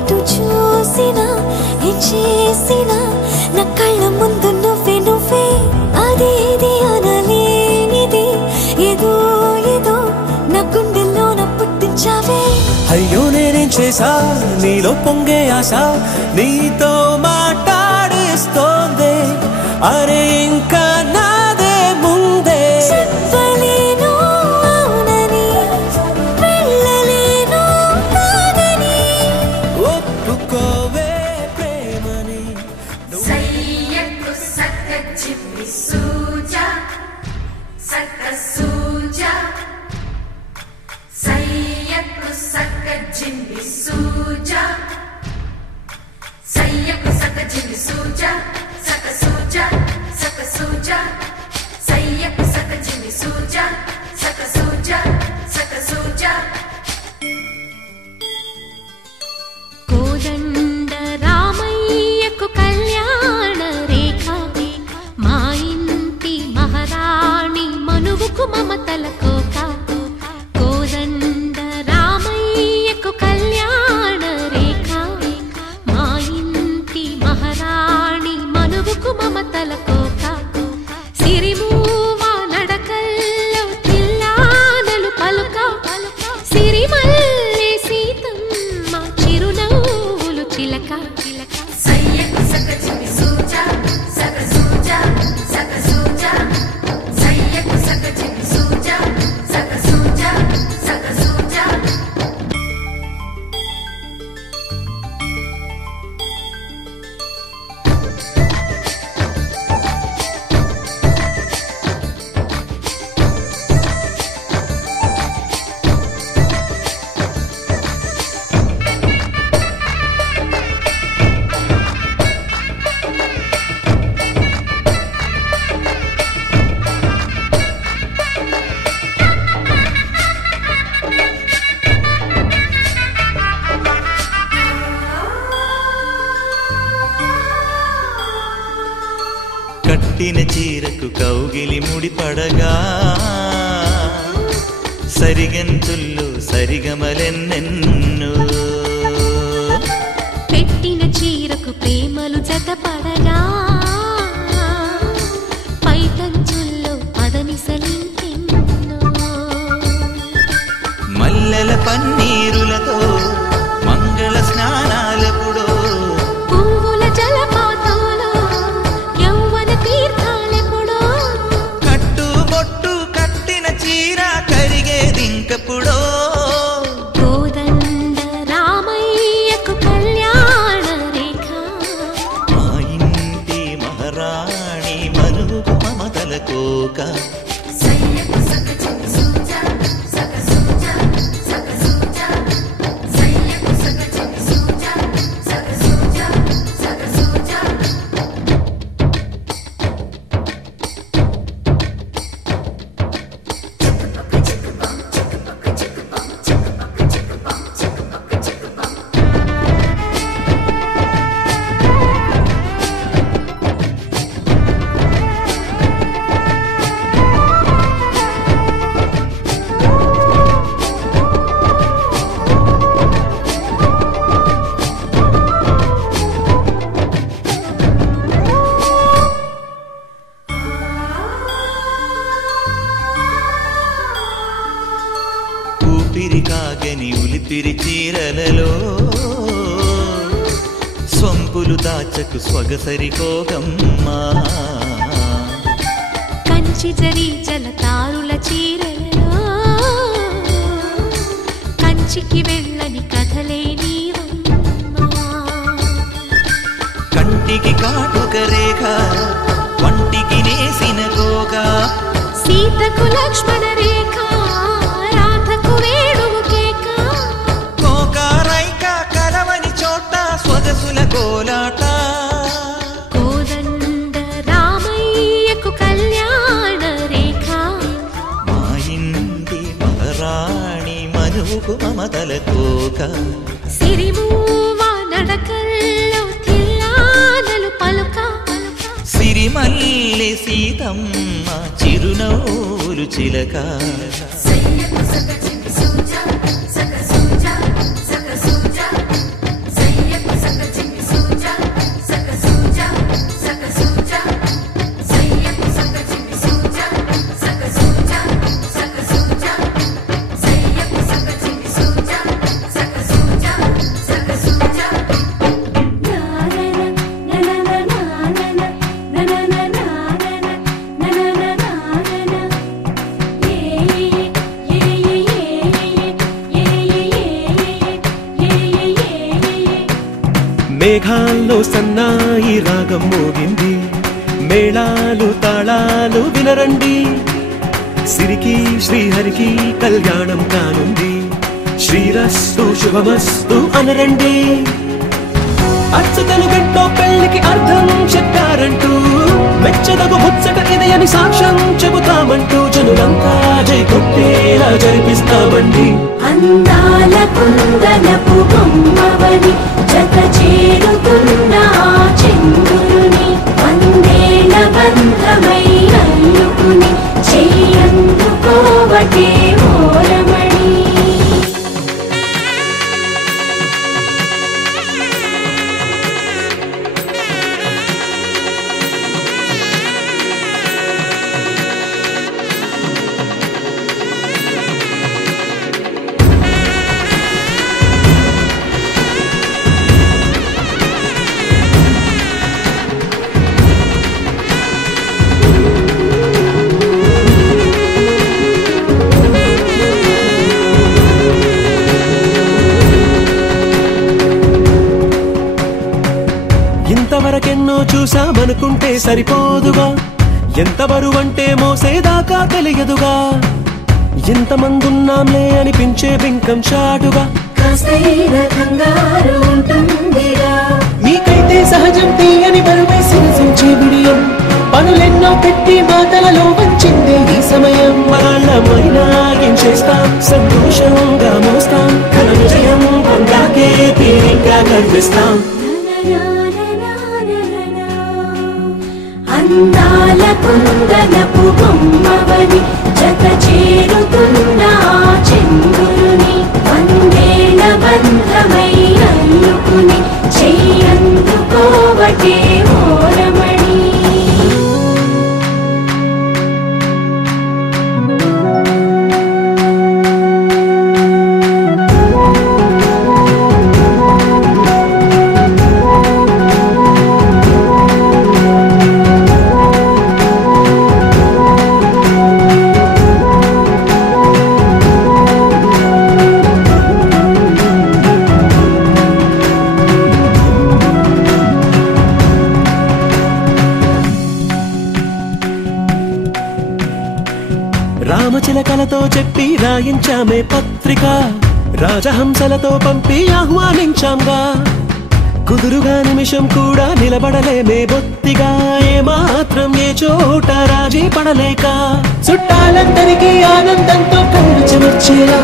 ఎటు చూసినా ఏ చేసినా నా కళ్ళ ముందు నువ్వే నువ్వే అది ఇది అనలేనిది ఏదో ఏదో నా గుండెల్లోన పుట్టించావే అయ్యో నేనేం చేసా నీలో పొంగే ఆశ నీతో మాట్లాడిస్తోంది అరే ఇంకా నాదే ముందే చెప్పలేను అవునని వెళ్ళలేను కాదని ఒప్పుకోవే ప్రేమని సయ్యకు సక్క చిప్పి సూజా సక్క సూజా సయ్యకు సక్క జింబి సూజా సయ్యకు సక్క జింబి సూజా సక్క సూజా సక్క సూజా సయ్యకు సక్క జింబి సూజా సక్క సూజా సక్క సూజా కోదండ రామయ్యకు కళ్యాణ రేఖ మా ఇంటి మహారాణి మనువుకు మమతల కోక కోదండ రామయ్యకు కళ్యాణ రేఖ మా ఇంటి మహారాణి మనువుకు మమతల కోక సిరిమూవ నడకల్లో తిల్లానలు పలుక సిరిమల్లె సీతమ్మ చిరునవ్వులు చిలక సయ్యకు సక్క చిప్పి సూజా సక్క సూజా సక్క సూజా సయ్యకు సక్క చిప్పి సూజా సక్క సూజా సక్క సూజా కట్టిన చీరకు కౌగిలి ముడిపడగా సరిగంతుల్లో సరిగమలెన్నెన్నో పెట్టిన చీరకు ప్రేమలు జతపడగా పైకంచుల్లో పదనిసలింకెన్నో మల్లెల పన్నీరులతో మంగళ స్నానాలెప్పుడో పువ్వుల జలపాతంలో యౌవన తీర్థాలెప్పుడో కట్టుబొట్టు కట్టిన చీర కరిగేదింకప్పుడో కోదండ రామయ్యకు కళ్యాణ రేఖ మా ఇంటి మహారాణి మనువుకు మమతల కోక సయ్యకు సక్క చిప్పి సూజా సక్క సూజా సక్క సూజా సయ్యకు సక్క చిప్పి సూజా సక్క సూజా సక్క సూజా ఊపిరి కాగని ఉలిపిరి చీరలలో స్వంపులు దాచకు స్వగసరికోగమ్మా కంచి జరి జలతారుల చీరలలో కంచికి వెళ్ళని కథలే నీవమ్మా కంటికి కాటుక రేఖ వంటికి నేసిన గోగా సీతకు లక్ష్మణ రేఖ రాధకు వేణువు కేక కోకారైక కలవని చోట స్వగసుల కోలాట కోదండ రామయ్యకు కళ్యాణ రేఖ మా ఇంటి మహారాణి మనువుకు మమతల కోక సిరిమూవ నడకల్లో తిల్లానలు పలుక సిరిమల్లె సీతమ్మ చిరునవ్వులు చిలక సయ్యకు సక్క చిప్పి సూజా సక్క సూజా సక్క సూజా సయ్యకు మేఘాల్లో సన్నాయి రాగం మోగింది, మేళాలు తాళాలు వినరండి, సిరికి శ్రీహరికి కళ్యాణం కానుంది, శ్రీరస్తు శుభమస్తు అనరండి. అచ్చతలు గంటో పెళ్లికి అర్థం చెప్పారంటూ, మెచ్చదగు ముచ్చట ఇది అని సాక్ష్యం చెబుతామంటూ, జనులంతా జై కొట్టేలా జరిపిస్తామండి. అందాల కుందనపు బొమ్మవని జత చేరుతున్న చంద్రుని, వందేళ్ల బంధమై అల్లుకుని చెయ్యందుకోవటే ఓరమణి. ఇంతవరకెన్నో చూసామనుకుంటే సరిపోదుగా, ఎంత బరువంటే మోసేదాకా తెలియదుగా, ఎంతమందున్నాంలే అనిపించే బింకం చాటుగా, మీకైతే సహజం తీయని బరువై సిరిసించే బిడియం, పనులెన్నో పెట్టి మాటలలో వంచిందే ఈ సమయం. వాళ్ళమైనా ఏం చేస్తాం, సంతోషంగా మోస్తాం, ఘన విజయం పొందాకే తీరిగ్గా కనిపిస్తాం. అందాల కుందనపు బొమ్మవని జత చేరుతున్న చంద్రుని, వందేళ్ల బంధమై అల్లుకుని చెయ్యందుకోవటే ఓరమణి. రామచిలకలతో చెప్పి రాయించామే పత్రిక, రాజహంసలతో పంపి ఆహ్వానించాంగా, కుదురుగా నిమిషం కూడా నిలబడలేమే బొత్తిగా, ఏమాత్రం ఏ చోట రాజీ పడలేక, చుట్టాలందరికీ ఆనందంతో కళ్ళు చెమర్చేలా,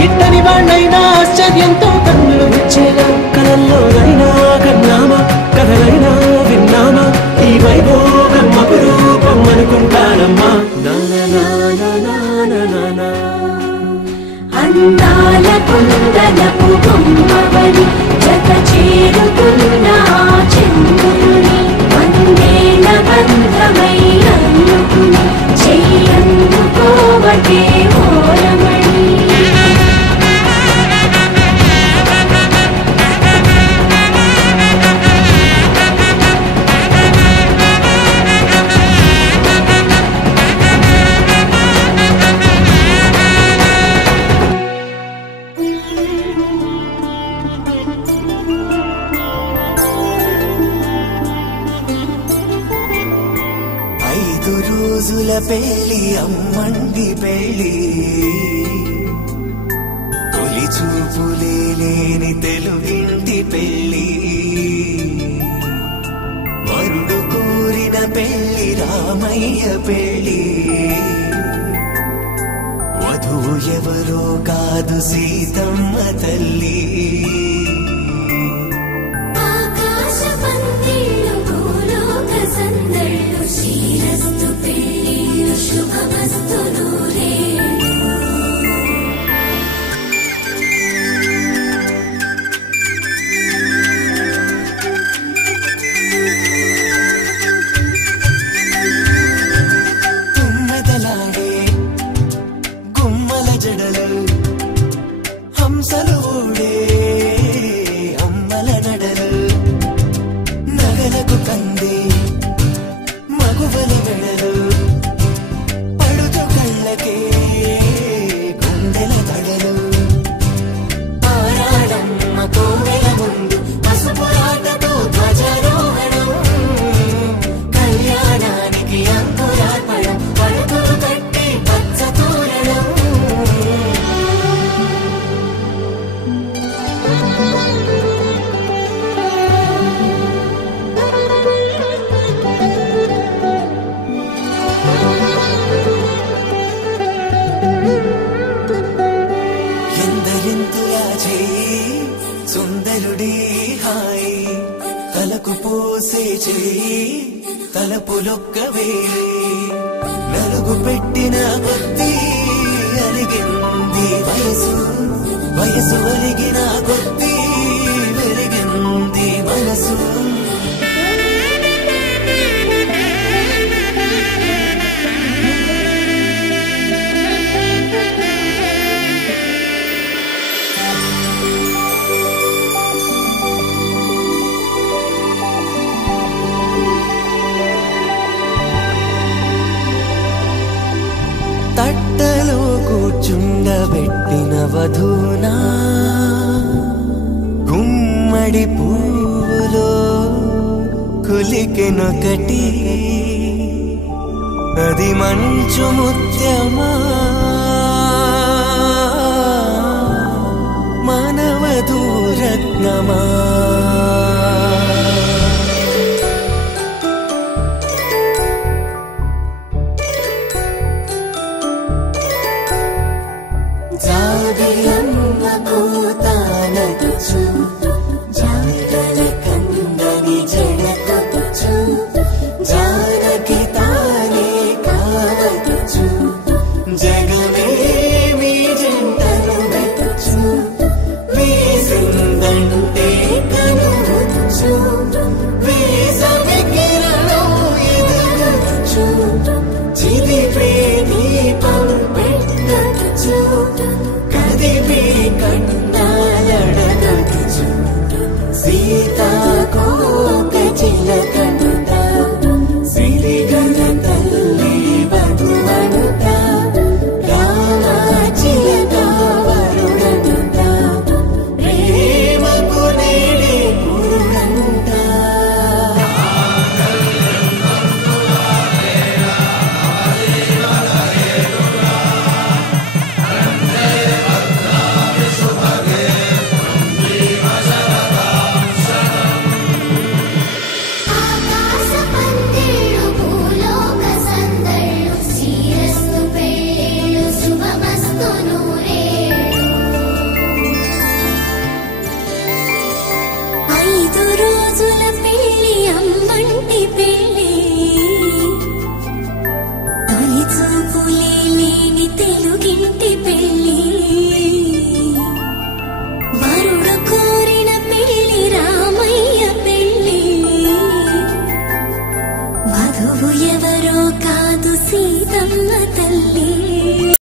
గిట్టని వాళ్ళైనా ఆశ్చర్యంతో కన్నులు వచ్చేలా, కలల్లోనైనా కన్నామా కథలైనా విన్నామా, ఈ వైభోగం అపురూపం అనుకుంటానమ్మా. అందాల కుందనపు బొమ్మవని జత చేరుతున్న చంద్రుని, వందేళ్ల బంధమై అల్లుకుని చెయ్యందుకోవటే ఓరమణి. రోజుల పెళ్లి అమ్మండి పెళ్లి, తొలి చూపులే లేని తెలుగింటి పెళ్లి, వరుడు కోరిన పెళ్లి రామయ్య పెళ్లి, వధువు ఎవరో కాదు సీతమ్మ తల్లి. హంసలు ఊడే అమ్మల నడలు, నగలకు కందే మగువల వలపులొక్కవే నలుగు పెట్టిన కొద్దీ అలిగింది వయసు వయసు అలిగిన కొద్దీ వెలిగింది మనసు తట్టలో కూర్చుండబెట్టిన వధూనా గుమ్మడి పువ్వులో కులికెనొకటి అది మంచు ముత్యమా మానవధూరత్నమా తెలుగు